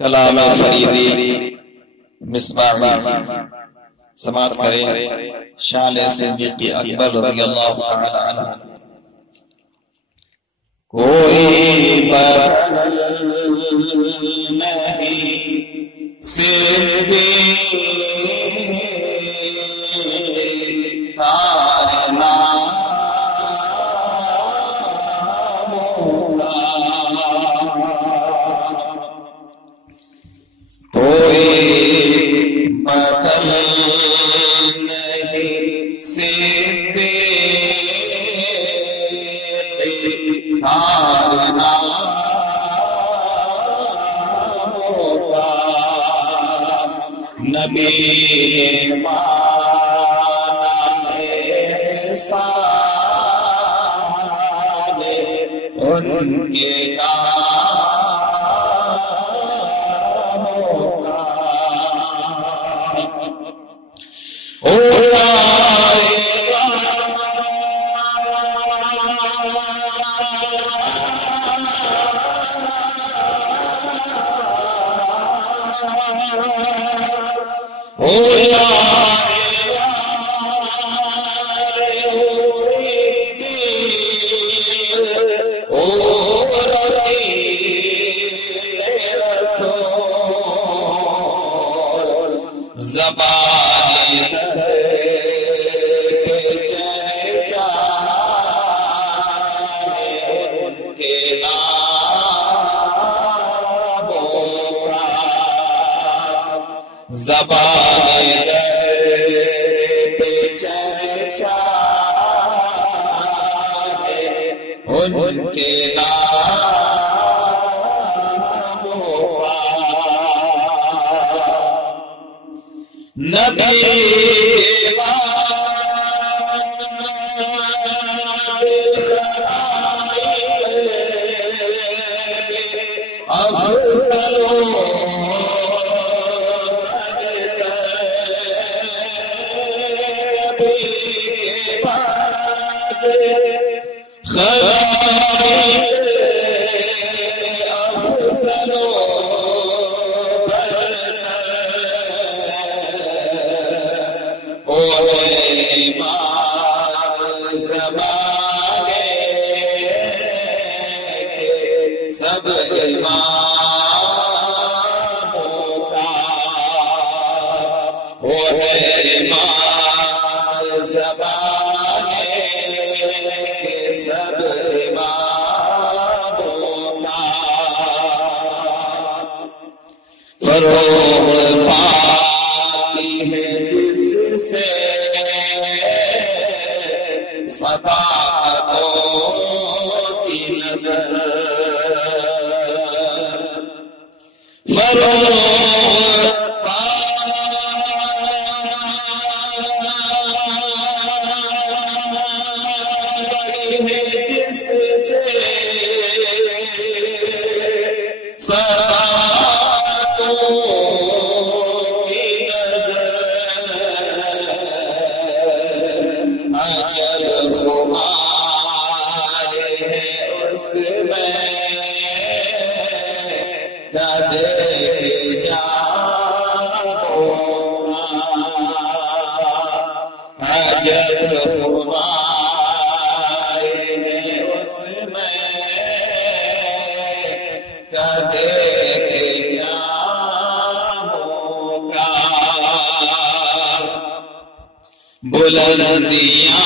کلام فریدی مصباحی سماعت کریں شان صدیق اکبر رضی اللہ تعالی عنہ۔ کوئی بدل نہیں صدیق تارنا کوئی بدل نہیں صدیق تارنا ہوگا، نبی مانا احسان ان کے بلندیاں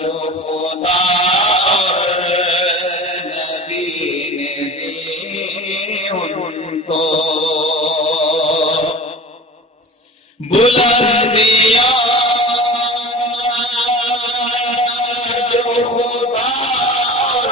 جو خدا اور نبی نے دی ان کو، بلندیاں جو خدا اور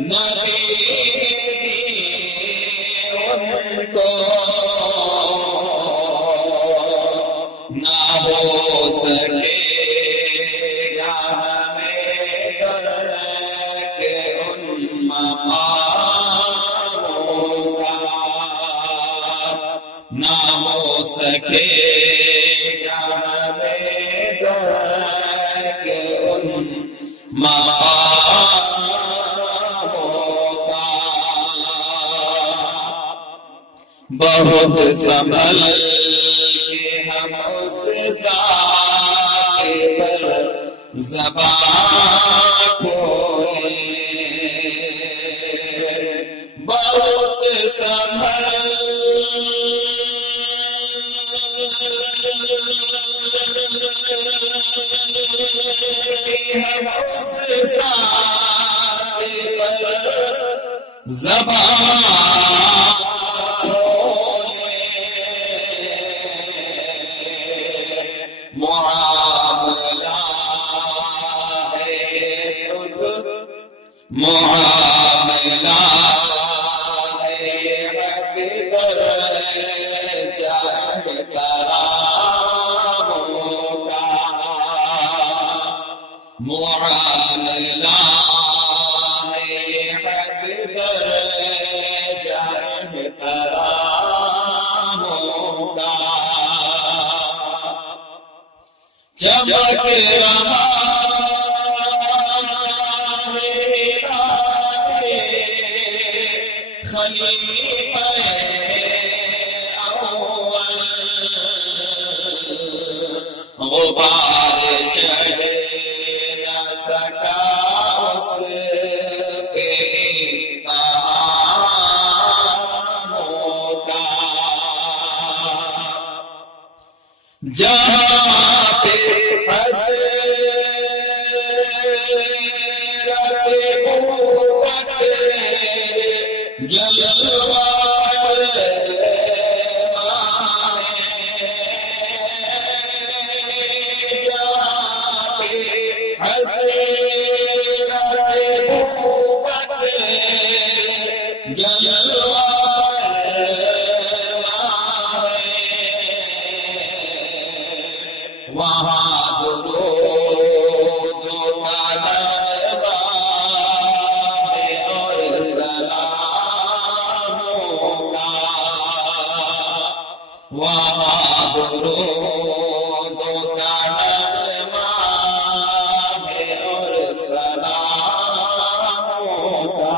نبی نے دی ان کو نہ ہو سکے گا ہمیں درک ان مقاموں کا، نہ ہو سکے گا ہمیں درک ان مقاموں کا۔ بہت سنبھل کے ہم اس ذات پر زبان کھولیں، بہت سنبھل کے ہم اس ذات پر زبان معاملہ ہے حق در جان کراموں کا، معاملہ ہے حق در جان کراموں کا، چمک رہا غبار چڑھ نہ سکا اس پہ اتہاموں کا، جہاں پہ حسرت ابوبکر جلوہ وہاں درود و نغمہ اور سلاموں کا، وہاں درود و نغمہ اور سلاموں کا،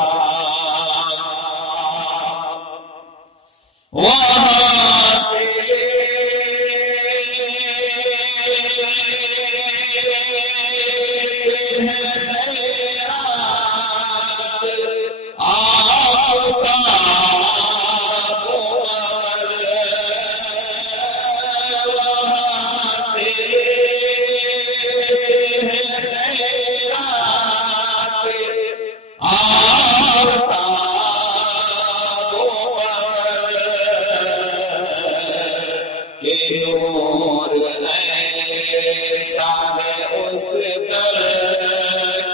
نور ایسا ہے اس در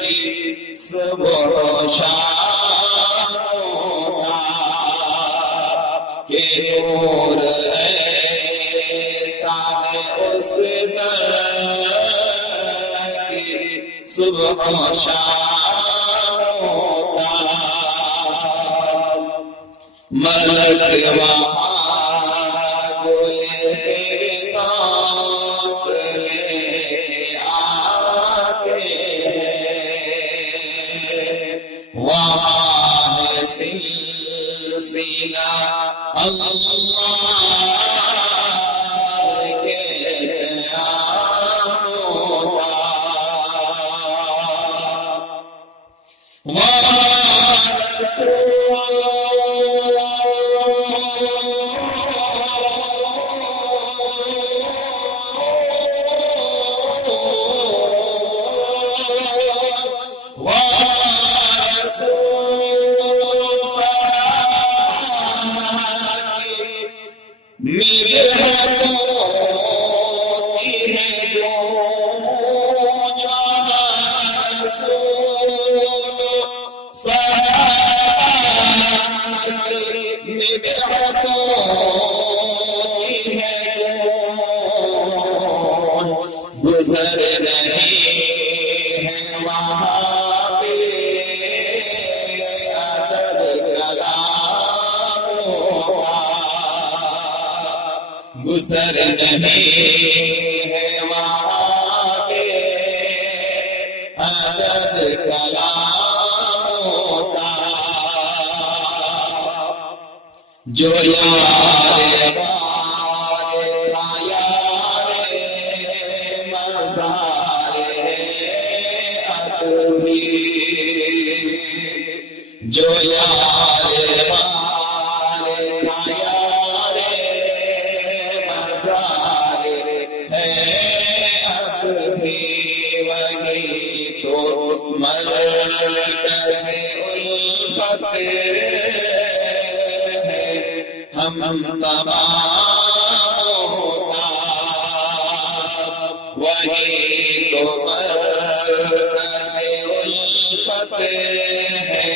کی صبح و شام کا، کہ نور ایسا ہے اس در کی صبح و شام کا، ملک وہاں وہاں ہے سلسلہ اللہ کے قیاموں کا، وہاں گزر رہے ہیں وہاں پہ ادب کلاموں کا، گزر رہے ہیں وہاں پہ ادب کلاموں کا، جو یار بار تھا یار مزار ابھی، جو یار بار تھا یار مزار ہے اب بھی، وہی تو مرکز الفت ہم تمام کا، وہی تو مرکز الفت ہے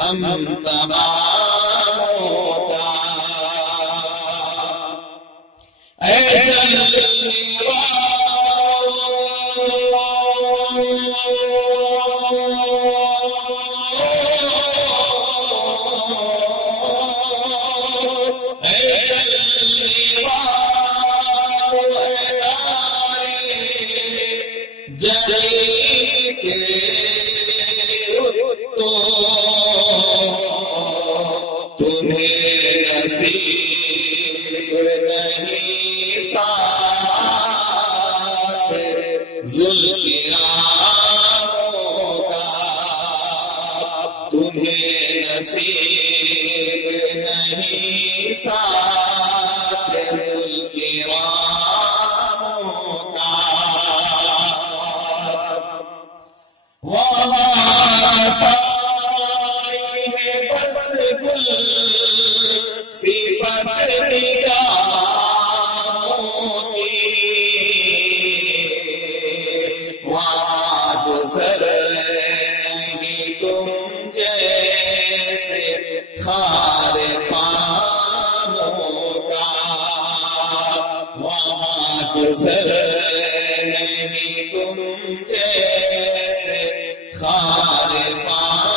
ہم تمام کا، اے چلنے جلیل کے تو تمہیں نصیب نہیں ساتھ ذوالفقاروں کا، تمہیں نصیب نہیں ساتھ ذوالفقاروں کا، وہاں سائے ہے بس گل صفت نگاہوں کی، وہاں گزر نہیں تم جیسے خار خانوں کا، وہاں گزر نہیں تم جیسے خار خانوں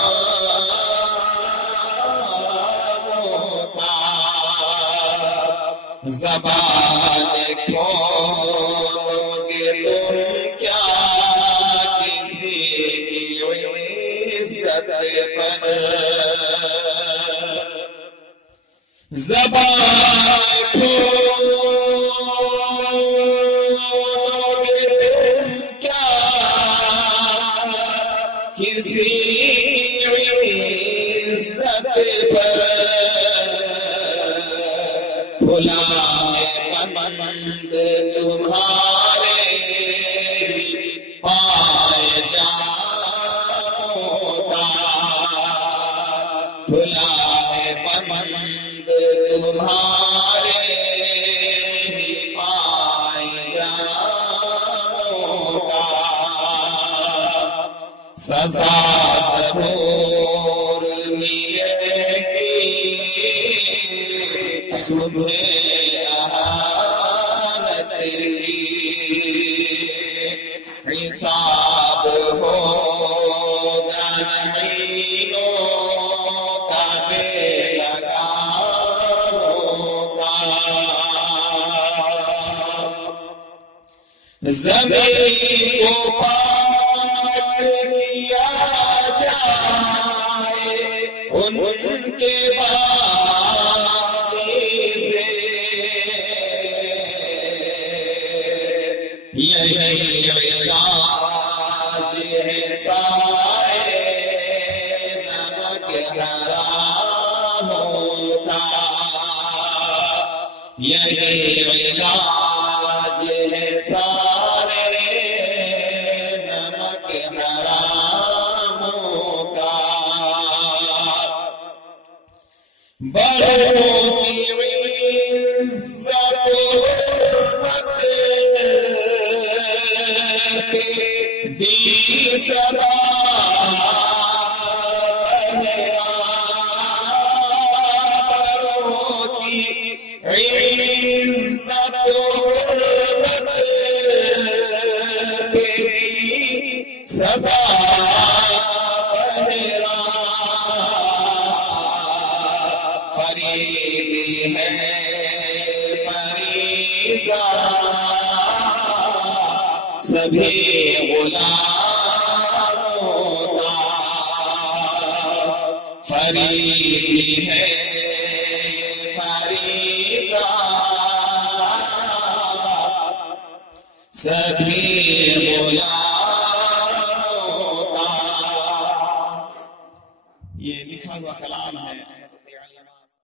کا، زبان کھولو گے تم کیا کسی کی عزت پر، زبان کھولو گے تم کیا کسی عزت پر، کھلا ہے پمند تمہارے پائے جانوں کا، کھلا ہے پمند تمہارے پائے جانوں کا، سزا ضرور لیے کی تمہیں اہانت کی، حساب ہوگا نعیموں کا بے لگانوں کا، زمین کو پاک کیا جائے ان کے باقی سے، یہی علاج ہے سارے نمک حراموں کا، یہی علاج ہے سارے نمک حراموں کا، بڑوں کی عزت حرمت دی سزا، بڑوں کی عزت حرمت دی سزا، فریضی ہے فریضہ سبھی غلاموں کا، فریضی ہے سبھی غلاموں کا. یہ لکھا ہوا کلام ہے.